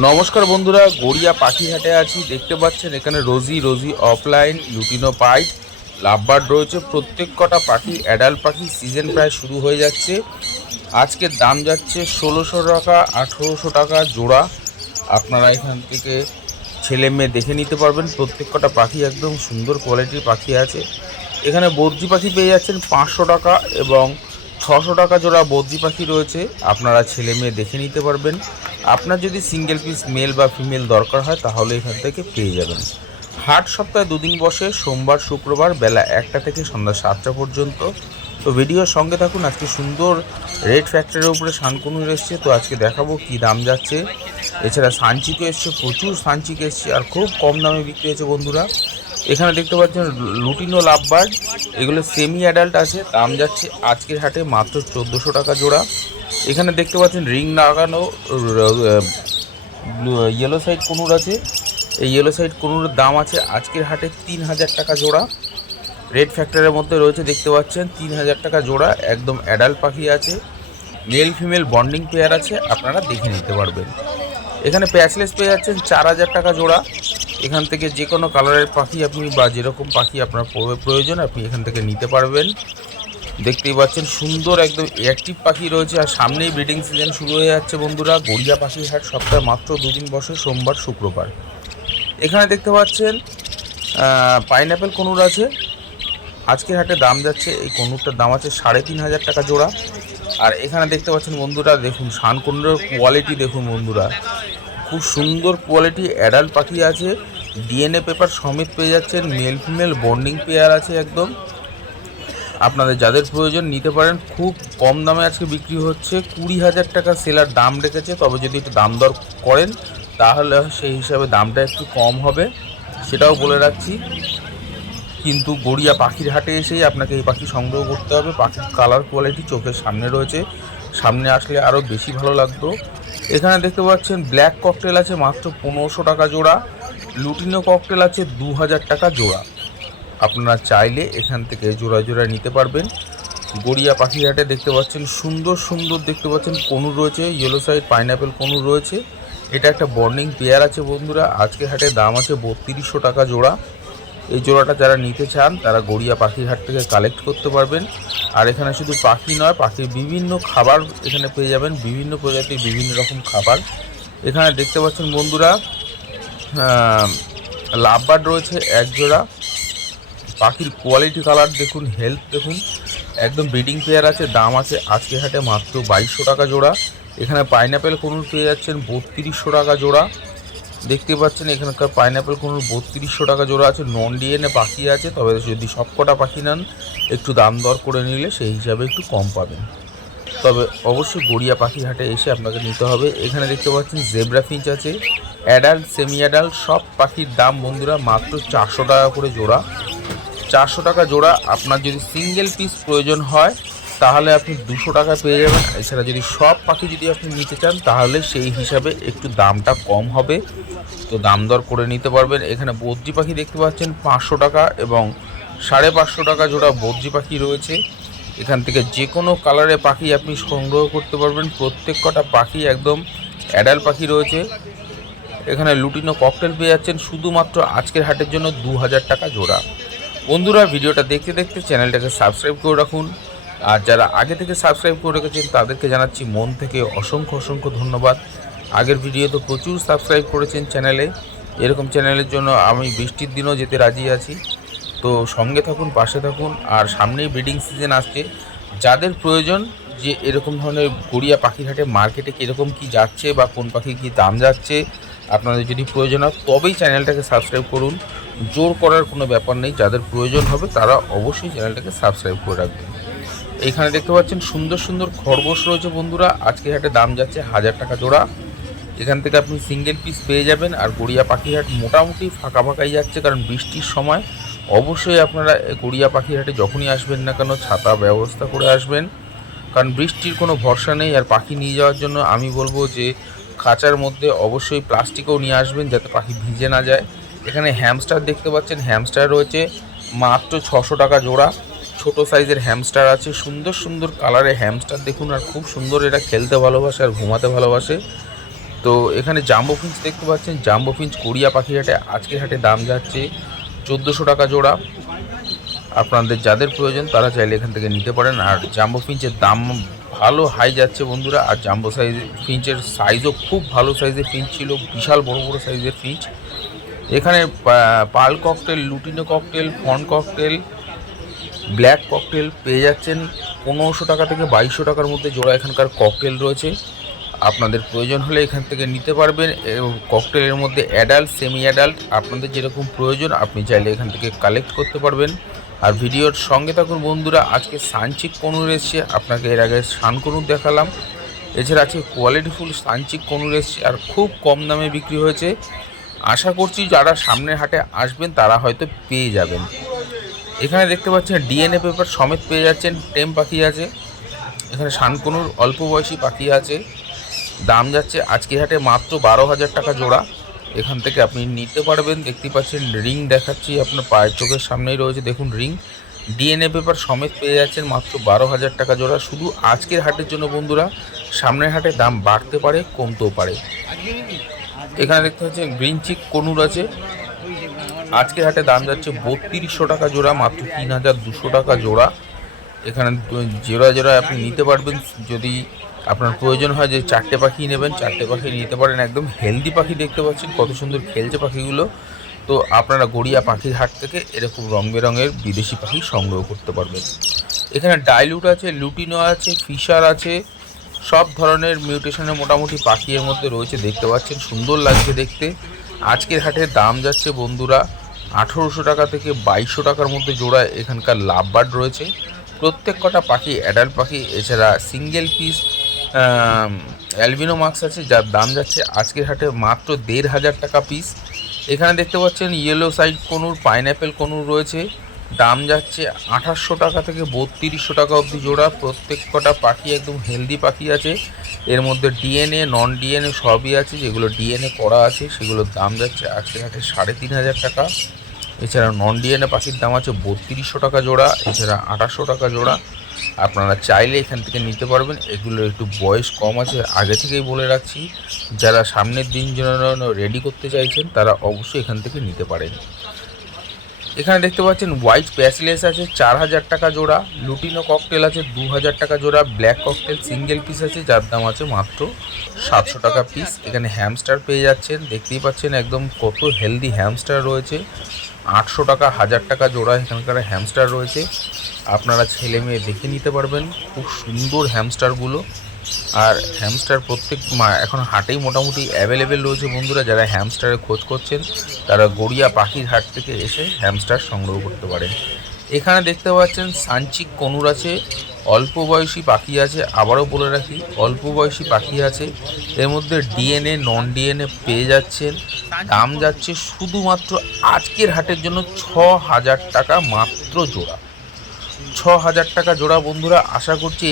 নমস্কার বন্ধুরা, গড়িয়া পাখিহাটে আছি। দেখতে পাচ্ছেন এখানে rosy rosy opaline lutino pied lovebird রয়েছে। প্রত্যেক কটা পাখি অ্যাডাল্ট পাখি, সিজন প্রায় শুরু হয়ে যাচ্ছে। আজকের দাম যাচ্ছে 1600 টাকা 1800 টাকা জোড়া। আপনারা এখান থেকে ছেলে মেয়ে দেখে নিতে পারবেন। প্রত্যেক কটা পাখি একদম সুন্দর কোয়ালিটির পাখি আছে। এখানে বদ্রি পাখি পেয়ে যাচ্ছেন 500 টাকা এবং 600 টাকা জোড়া বদ্রি পাখি রয়েছে। আপনারা ছেলে মেয়ে দেখে নিতে পারবেন। আপনার যদি সিঙ্গেল পিস মেল বা ফিমেল দরকার হয় তাহলে এখান থেকে পেয়ে যাবেন। হাট সপ্তাহে দুদিন বসে, সোমবার শুক্রবার বেলা 1টা থেকে সন্ধ্যা 7টা পর্যন্ত। তো ভিডিওর সঙ্গে থাকুন। আজকে সুন্দর রেড ফ্যাক্টরের উপরে সানকুনুর এসছে, তো আজকে দেখাবো কি দাম যাচ্ছে। এছাড়া সানচিকে এসছে, প্রচুর সানচিক এসছে আর খুব কম দামে বিক্রি হয়েছে বন্ধুরা। এখানে দেখতে পাচ্ছেন লুটিনো লাভবার্ড, এগুলো সেমি অ্যাডাল্ট আছে। দাম যাচ্ছে আজকের হাটে মাত্র 1400 টাকা জোড়া। এখানে দেখতে পাচ্ছেন রিং লাগানো ইয়েলো সাইড কুনুর আছে। এই ইয়েলো সাইড কুনুরের দাম আছে আজকের হাটে 3000 টাকা জোড়া। রেড ফ্যাক্টরের মধ্যে রয়েছে, দেখতে পাচ্ছেন 3000 টাকা জোড়া। একদম অ্যাডাল্ট পাখি আছে, মেল ফিমেল বন্ডিং পেয়ার আছে, আপনারা দেখে নিতে পারবেন। এখানে প্যাচলেস পেয়ে যাচ্ছেন 4000 টাকা জোড়া। এখান থেকে যে কোনো কালারের পাখি আপনি বা যেরকম পাখি আপনার প্রয়োজন আপনি এখান থেকে নিতে পারবেন। দেখতেই পাচ্ছেন সুন্দর একদম অ্যাক্টিভ পাখি রয়েছে। আর সামনেই ব্রিডিং সিজন শুরু হয়ে যাচ্ছে বন্ধুরা। গড়িয়া পাখির হাট সপ্তাহে মাত্র দুদিন বসে, সোমবার শুক্রবার। এখানে দেখতে পাচ্ছেন পাইনঅ্যাপেল কনুর আছে। আজকের হাটে দাম যাচ্ছে, এই কনুরটার দাম আছে 3500 টাকা জোড়া। আর এখানে দেখতে পাচ্ছেন বন্ধুরা, দেখুন শান কনুরের কোয়ালিটি দেখুন বন্ধুরা, খুব সুন্দর কোয়ালিটি অ্যাডাল্ট পাখি আছে। ডিএনএ পেপার সমেত পেয়ে যাচ্ছেন, মেল ফিমেল বন্ডিং পেয়ার আছে একদম। আপনাদের যাদের প্রয়োজন নিতে পারেন। খুব কম দামে আজকে বিক্রি হচ্ছে, 20,000 টাকা সেলার দাম রেখেছে। তবে যদি একটু দাম দর করেন তাহলে সেই হিসাবে দামটা একটু কম হবে, সেটাও বলে রাখছি। কিন্তু গড়িয়া পাখির হাটে এসেই আপনাকে এই পাখি সংগ্রহ করতে হবে। পাখির কালার কোয়ালিটি চোখের সামনে রয়েছে, সামনে আসলে আরও বেশি ভালো লাগতো। এখানে দেখতে পাচ্ছেন ব্ল্যাক ককটেল আছে মাত্র 1500 টাকা জোড়া। লুটিনো ককটেল আছে 2000 টাকা জোড়া। আপনারা চাইলে এখান থেকে জোড়া জোড়া নিতে পারবেন। গড়িয়া পাখির হাটে দেখতে পাচ্ছেন সুন্দর সুন্দর দেখতে পাচ্ছেন কনুর রয়েছে, ইয়েলো সাইড পাইনঅ্যাপেল কনুর রয়েছে। এটা একটা বন্ডিং পেয়ার আছে বন্ধুরা। আজকে হাটে দাম আছে 3200 টাকা জোড়া। এই জোড়াটা যারা নিতে চান তারা গড়িয়া পাখির হাট থেকে কালেক্ট করতে পারবেন। আর এখানে শুধু পাখি নয়, পাখির বিভিন্ন খাবার এখানে পেয়ে যাবেন, বিভিন্ন প্রজাতির বিভিন্ন রকম খাবার। এখানে দেখতে পাচ্ছেন বন্ধুরা লাভবার্ড রয়েছে এক জোড়া। পাখির কোয়ালিটি কালার দেখুন, হেলথ দেখুন, একদম ব্রিডিং পেয়ার আছে। দাম আছে আজকে হাটে মাত্র 2200 টাকা জোড়া। এখানে পাইনঅ্যাপেল কনুর পেয়ে যাচ্ছেন 3200 টাকা জোড়া। দেখতে পাচ্ছেন এখানকার পাইনঅ্যাপেল কনুর 3200 টাকা জোড়া আছে। নন ডিএনএ পাখি আছে, তবে যদি সবকটা পাখি নেন একটু দাম দর করে নিলে সেই হিসাবে একটু কম পাবেন। তবে অবশ্যই গড়িয়া পাখির হাটে এসে আপনাকে নিতে হবে। এখানে দেখতে পাচ্ছেন জেব্রা ফিঞ্চ আছে, অ্যাডাল্ট সেমি অ্যাডাল্ট সব পাখির দাম বন্ধুরা মাত্র 400 টাকা করে জোড়া। 400 টাকা জোড়া। আপনার যদি সিঙ্গেল পিস প্রয়োজন হয় তাহলে আপনি 200 টাকা পেয়ে যাবেন। এছাড়া যদি সব পাখি যদি আপনি নিতে চান তাহলে সেই হিসাবে একটু দামটা কম হবে, তো দাম দর করে নিতে পারবেন। এখানে বদ্রি পাখি দেখতে পাচ্ছেন 500 টাকা এবং 550 টাকা জোড়া বদ্রি পাখি রয়েছে। এখান থেকে যে কোনো কালারের পাখি আপনি সংগ্রহ করতে পারবেন। প্রত্যেক কটা পাখি একদম অ্যাডাল্ট পাখি রয়েছে। এখানে লুটিনো ককটেল পেয়ে যাচ্ছেন শুধুমাত্র আজকের হাটের জন্য 2000 টাকা জোড়া। বন্ধুরা ভিডিওটা দেখতে দেখতে চ্যানেলটাকে সাবস্ক্রাইব করে রাখুন। আর যারা আগে থেকে সাবস্ক্রাইব করে রেখেছেন তাদেরকে জানাচ্ছি মন থেকে অসংখ্য অসংখ্য ধন্যবাদ। আগের ভিডিও তো প্রচুর সাবস্ক্রাইব করেছেন চ্যানেলে। এরকম চ্যানেলের জন্য আমি বৃষ্টির দিনও যেতে রাজি আছি। তো সঙ্গে থাকুন, পাশে থাকুন। আর সামনেই ব্রিডিং সিজন আসছে, যাদের প্রয়োজন যে এরকম ধরনের গড়িয়া পাখির হাটে মার্কেটে কীরকম কী যাচ্ছে বা কোন পাখির কী দাম যাচ্ছে আপনাদের যদি প্রয়োজন হয় তবেই চ্যানেলটাকে সাবস্ক্রাইব করুন। জোর করার কোনো ব্যাপার নেই, যাদের প্রয়োজন হবে তারা অবশ্যই চ্যানেলটাকে সাবস্ক্রাইব করে রাখবেন। এইখানে দেখতে পাচ্ছেন সুন্দর সুন্দর খরগোশ রয়েছে বন্ধুরা। আজকে হাটে দাম যাচ্ছে 1000 টাকা জোড়া। এখান থেকে আপনি সিঙ্গেল পিস পেয়ে যাবেন। আর গড়িয়া পাখির হাট মোটামুটি ফাঁকা ফাঁকাই যাচ্ছে, কারণ বৃষ্টির সময়। অবশ্যই আপনারা গড়িয়া পাখির হাটে যখনই আসবেন না কেন ছাতা ব্যবস্থা করে আসবেন, কারণ বৃষ্টির কোনো ভরসা নেই। আর পাখি নিয়ে যাওয়ার জন্য আমি বলবো যে খাঁচার মধ্যে অবশ্যই প্লাস্টিকও নিয়ে আসবেন যাতে পাখি ভিজে না যায়। এখানে হ্যামস্টার দেখতে পাচ্ছেন, হ্যামস্টার রয়েছে মাত্র 600 টাকা জোড়া। ছোট সাইজের হ্যামস্টার আছে, সুন্দর সুন্দর কালারের হ্যামস্টার দেখুন। আর খুব সুন্দর, এরা খেলতে ভালোবাসে আর ঘুমাতে ভালোবাসে। তো এখানে জাম্বো ফিঞ্চ দেখতে পাচ্ছেন, জাম্বো ফিঞ্চ কোরিয়া পাখির হাটে আজকের হাটে দাম যাচ্ছে 1400 টাকা জোড়া। আপনাদের যাদের প্রয়োজন তারা চাইলে এখান থেকে নিতে পারেন। আর জাম্বো ফিঞ্চের দাম ভালো হাই যাচ্ছে বন্ধুরা। আর জাম্বো সাইজ ফিঞ্চের সাইজও খুব ভালো সাইজের ফিঞ্চ ছিল, বিশাল বড় বড় সাইজের ফিঞ্চ। এখানে pearl cockatiel, lutino cockatiel, fawn cockatiel, black cockatiel পেয়ে যাচ্ছেন 1500 টাকা থেকে 2200 টাকার মধ্যে জোড়া। এখানকার ককটেল রয়েছে, আপনাদের প্রয়োজন হলে এখান থেকে নিতে পারবেন। ককটেলের মধ্যে অ্যাডাল্ট, সেমি অ্যাডাল্ট আপনাদের যেরকম প্রয়োজন আপনি চাইলে এখান থেকে কালেক্ট করতে পারবেন। আর ভিডিওর সঙ্গে থাকুন বন্ধুরা। আজকে সানচিক কনুর এসছে, আপনাকে এর আগে সান কনুর দেখালাম। এছাড়া আছে কোয়ালিটিফুল সানচিক কনুর এসছে, আর খুব কম দামে বিক্রি হয়েছে। আশা করছি যারা সামনের হাটে আসবেন তারা হয়তো পেয়ে যাবেন। এখানে দেখতে পাচ্ছেন ডিএনএ পেপার সমেত পেয়ে যাচ্ছেন টেম পাখি আছে। এখানে শানকনুর অল্প বয়সী পাখি আছে, দাম যাচ্ছে আজকে হাটে মাত্র 12,000 টাকা জোড়া। এখান থেকে আপনি নিতে পারবেন। দেখতে পাচ্ছেন রিং দেখাচ্ছি, আপনার পায়ের চোখের সামনেই রয়েছে, দেখুন রিং। ডিএনএ পেপার সমেত পেয়ে যাচ্ছেন মাত্র 12,000 টাকা জোড়া। শুধু আজকের হাটের জন্য বন্ধুরা, সামনের হাটে দাম বাড়তে পারে কমতেও পারে। এখানে দেখতে পাচ্ছেন গ্রিন চিক কনুর আছে, আজকের হাটে দাম যাচ্ছে 3200 টাকা জোড়া, মাত্র 3200 টাকা জোড়া। এখানে জোড়া জোড়া আপনি নিতে পারবেন। যদি আপনার প্রয়োজন হয় যে 4টে পাখি নেবেন, 4টে পাখি নিতে পারেন। একদম হেলদি পাখি দেখতে পাচ্ছেন, কত সুন্দর খেলছে পাখিগুলো। তো আপনারা গড়িয়া পাখির হাট থেকে এরকম রং বেরঙের বিদেশি পাখি সংগ্রহ করতে পারবেন। এখানে ডাইলুট আছে, লুটিনো আছে, ফিশার আছে, সব ধরনের মিউটেশনের মোটামুটি পাখি এর মধ্যে রয়েছে। দেখতে পাচ্ছেন সুন্দর লাগছে দেখতে। আজকের হাটে দাম যাচ্ছে বন্ধুরা 1800 টাকা থেকে 2200 টাকার মধ্যে জোড়া। এখানকার লাভবার্ড রয়েছে, প্রত্যেক কটা পাখি অ্যাডাল্ট পাখি। এছাড়া সিঙ্গেল পিস অ্যালবিনো মাস্ক আছে, যার দাম যাচ্ছে আজকের হাটে মাত্র 1500 টাকা পিস। এখানে দেখতে পাচ্ছেন yellow side conure, pineapple conure রয়েছে, দাম যাচ্ছে 2800 টাকা থেকে 3200 টাকা অবধি জোড়া। প্রত্যেক কটা পাখি একদম হেলদি পাখি আছে। এর মধ্যে ডিএনএ, নন ডিএনএ সবই আছে। যেগুলো ডিএনএ করা আছে সেগুলোর দাম যাচ্ছে আজকের হাটে 3500 টাকা। এছাড়া নন ডিএনএ পাখির দাম আছে 3200 টাকা জোড়া, এছাড়া 2800 টাকা জোড়া। আপনারা চাইলে এখান থেকে নিতে পারবেন। এগুলো একটু বয়স কম আছে, আগে থেকেই বলে রাখছি। যারা সামনের দিন জন্য রেডি করতে চাইছেন তারা অবশ্যই এখান থেকে নিতে পারেন। এখানে দেখতে পাচ্ছেন হোয়াইট প্যাসলেস আছে 4000 টাকা জোড়া, লুটিনো ককটেল আছে 2000 টাকা জোড়া, ব্ল্যাক ককটেল সিঙ্গেল পিস আছে যার দাম আছে মাত্র 700 টাকা পিস। এখানে হ্যামস্টার পেয়ে যাচ্ছেন, দেখতেই পাচ্ছেন একদম কত হেলদি হ্যামস্টার রয়েছে। 800 টাকা, 1000 টাকা জোড়া এখানকার হ্যামস্টার রয়েছে। আপনারা ছেলে মেয়ে দেখে নিতে পারবেন, খুব সুন্দর হ্যামস্টারগুলো। আর হ্যামস্টার প্রত্যেক এখন হাটেই মোটামুটি অ্যাভেলেবেল রয়েছে বন্ধুরা। যারা হ্যামস্টারের খোঁজ করছেন তারা গড়িয়া পাখির হাট থেকে এসে হ্যামস্টার সংগ্রহ করতে পারেন। এখানে দেখতে পাচ্ছেন সানচিক কনুর আছে, অল্প বয়সী পাখি আছে। আবারও বলে রাখি অল্প বয়সী পাখি আছে। এর মধ্যে ডিএনএ, নন ডিএনএ পেয়ে যাচ্ছেন। দাম যাচ্ছে শুধুমাত্র আজকের হাটের জন্য 6000 টাকা মাত্র জোড়া, 6000 টাকা জোড়া বন্ধুরা। আশা করছি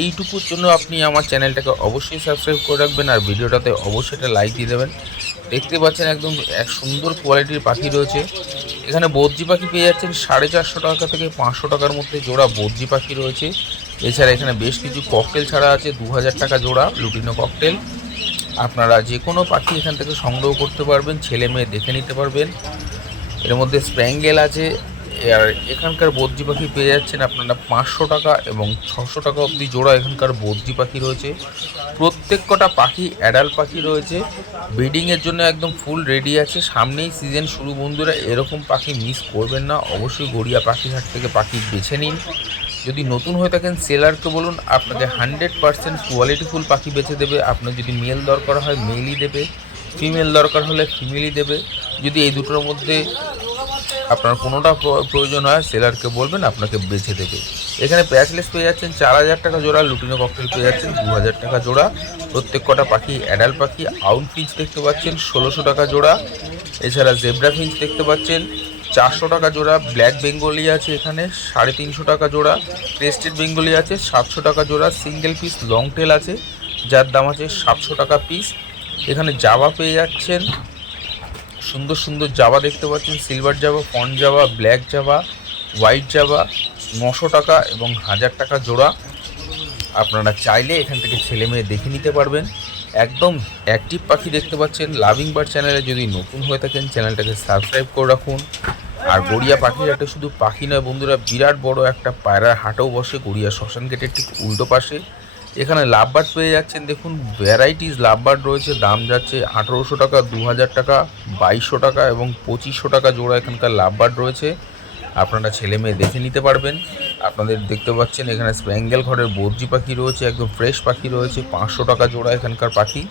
এইটুকুর জন্য আপনি আমার চ্যানেলটাকে অবশ্যই সাবস্ক্রাইব করে রাখবেন, আর ভিডিওটাতে অবশ্যই একটা লাইক দিয়ে দেবেন। দেখতে পাচ্ছেন একদম এক সুন্দর কোয়ালিটির পাখি রয়েছে। এখানে বদ্রি পাখি পেয়ে যাচ্ছেন 450 টাকা থেকে 500 টাকার মধ্যে জোড়া বদ্রি পাখি রয়েছে। এছাড়া এখানে বেশ কিছু ককটেল ছাড়া আছে 2000 টাকা জোড়া লুটিনো ককটেল। আপনারা যে কোনো পাখি এখান থেকে সংগ্রহ করতে পারবেন, ছেলে মেয়ে দেখে নিতে পারবেন। এর মধ্যে স্প্র্যাঙ্গেল আছে। আর এখানকার বদ্রি পাখি পেয়ে যাচ্ছেন আপনারা 500 টাকা এবং 600 টাকা অবধি জোড়া। এখানকার বদ্রি পাখি রয়েছে, প্রত্যেক কটা পাখি অ্যাডাল্ট পাখি রয়েছে। ব্রিডিংয়ের জন্য একদম ফুল রেডি আছে। সামনেই সিজন শুরু বন্ধুরা, এরকম পাখি মিস করবেন না। অবশ্যই গড়িয়া পাখির হাট থেকে পাখি বেছে নিন। যদি নতুন হয়ে থাকেন সেলারকে বলুন আপনাকে 100% কোয়ালিটিফুল পাখি বেছে দেবে। আপনার যদি মেল দরকার হয় মেলই দেবে, ফিমেল দরকার হলে ফিমেলই দেবে। যদি এই দুটোর মধ্যে আপনার কোনোটা প্রয়োজন হয় সেলারকে বলবেন, আপনাকে বেছে দেবে। এখানে প্যাচলেস পেয়ে যাচ্ছেন 4000 টাকা জোড়া, লুটিনো ককটেল পেয়ে যাচ্ছেন 2000 টাকা জোড়া। প্রত্যেক কটা পাখি অ্যাডাল্ট পাখি। আউল ফিঞ্চ দেখতে পাচ্ছেন 1600 টাকা জোড়া। এছাড়া জেব্রা ফিঞ্চ দেখতে পাচ্ছেন 400 টাকা জোড়া। ব্ল্যাক বেঙ্গলি আছে এখানে 350 টাকা জোড়া। ক্রেস্টেড বেঙ্গলি আছে 700 টাকা জোড়া। সিঙ্গেল পিস লং টেল আছে যার দাম আছে 700 টাকা পিস। এখানে জাভা পেয়ে যাচ্ছেন, সুন্দর সুন্দর জাভা দেখতে পাচ্ছেন, silver Java, font Java, black Java, white Java 900 টাকা এবং 1000 টাকা জোড়া। আপনারা চাইলে এখান থেকে ছেলে মেয়ে দেখে নিতে পারবেন। একদম অ্যাক্টিভ পাখি দেখতে পাচ্ছেন। লাভিং বার্ড চ্যানেলে যদি নতুন হয়ে থাকেন চ্যানেলটাকে সাবস্ক্রাইব করে রাখুন। আর গড়িয়া পাখির হাটে শুধু পাখি নয় বন্ধুরা, বিরাট বড় একটা পায়রার হাটও বসে গড়িয়া শ্মশান গেটের ঠিক উল্টো পাশে। এখানে লাভবার্ড পেয়ে যাচ্ছেন, দেখুন ভ্যারাইটিস লাভবার্ড রয়েছে। দাম যাচ্ছে 1800 টাকা, 2000 টাকা, 2200 টাকা এবং 2500 টাকা জোড়া এখানকার লাভবার্ড রয়েছে। আপনারা ছেলে মেয়ে দেখে নিতে পারবেন। আপনাদের দেখতে পাচ্ছেন এখানে স্প্যাঙ্গেল ঘরের বদ্রি পাখি রয়েছে, একদম ফ্রেশ পাখি রয়েছে। 500 টাকা জোড়া এখানকার পাখি।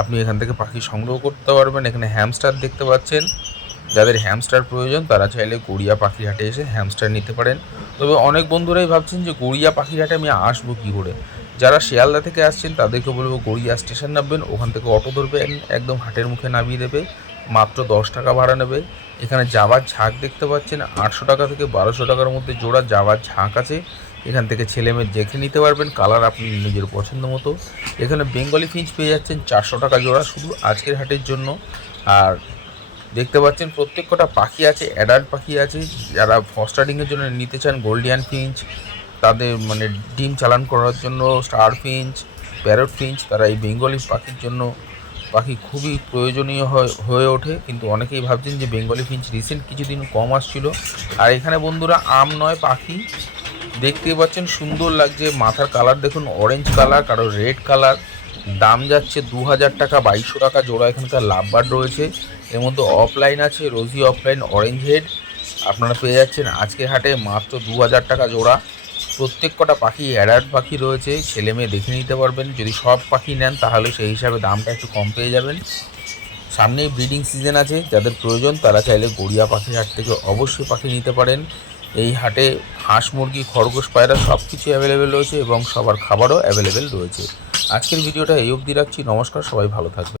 আপনি এখান থেকে পাখি সংগ্রহ করতে পারবেন। এখানে হ্যামস্টার দেখতে পাচ্ছেন। যাদের হ্যামস্টার প্রয়োজন তারা চাইলে গড়িয়া পাখির হাটে এসে হ্যামস্টার নিতে পারেন। তবে অনেক বন্ধুরাই ভাবছেন যে গড়িয়া পাখির হাটে আমি আসবো কী করে। যারা শিয়ালদা থেকে আসছেন তাদেরকে বলবো গড়িয়া স্টেশন নামবেন, ওখান থেকে অটো ধরবেন, একদম হাটের মুখে নামিয়ে দেবে, মাত্র 10 টাকা ভাড়া নেবে। এখানে জাবার ঝাঁক দেখতে পাচ্ছেন, 800 টাকা থেকে 1200 টাকার মধ্যে জোড়া জাবার ঝাঁক আছে। এখান থেকে ছেলে মেয়ে দেখে নিতে পারবেন, কালার আপনি নিজের পছন্দ মতো। এখানে বেঙ্গলি ফিঞ্চ পেয়ে যাচ্ছেন 400 টাকা জোড়া শুধু আজকের হাটের জন্য। আর দেখতে পাচ্ছেন প্রত্যেক কটা পাখি আছে, অ্যাডাল্ট পাখি আছে। যারা ফস্টারিংয়ের জন্য নিতে চান গোল্ডিয়ান ফিঞ্চ, তাদের মানে ডিম চালান করার জন্য স্টার ফিঞ্চ, প্যারট ফিঞ্চ, তারা এই বেঙ্গলি পাখির জন্য পাখি খুবই প্রয়োজনীয় হয়ে ওঠে। কিন্তু অনেকেই ভাবছেন যে বেঙ্গলি ফিঞ্চ রিসেন্ট কিছুদিন কম আসছিল। আর এখানে বন্ধুরা আম নয় পাখি দেখতে পাচ্ছেন, সুন্দর লাগছে। মাথার কালার দেখুন, অরেঞ্জ কালার, কারো রেড কালার। দাম যাচ্ছে 2000 টাকা, 2200 টাকা জোড়া এখানকার লাভবার্ড রয়েছে। এর মধ্যে অফলাইন আছে, রোজি অফলাইন অরেঞ্জ হেড। আপনারা পেয়ে যাচ্ছেন আজকের হাটে মাত্র 2000 টাকা জোড়া। প্রত্যেক কটা পাখি অ্যাডাল্ট পাখি রয়েছে, ছেলে মেয়ে দেখে নিতে পারবেন। যদি সব পাখি নেন তাহলে সেই হিসাবে দামটা একটু কম পেয়ে যাবেন। সামনেই ব্রিডিং সিজন আছে, যাদের প্রয়োজন তারা চাইলে গড়িয়া পাখির হাট থেকে অবশ্যই পাখি নিতে পারেন। এই হাটে হাঁস মুরগি খরগোশ পায়রা সব কিছু অ্যাভেলেবেল রয়েছে এবং সবার খাবারও অ্যাভেলেবেল রয়েছে। আজকের ভিডিওটা এই অবধি রাখছি। নমস্কার, সবাই ভালো থাকবে।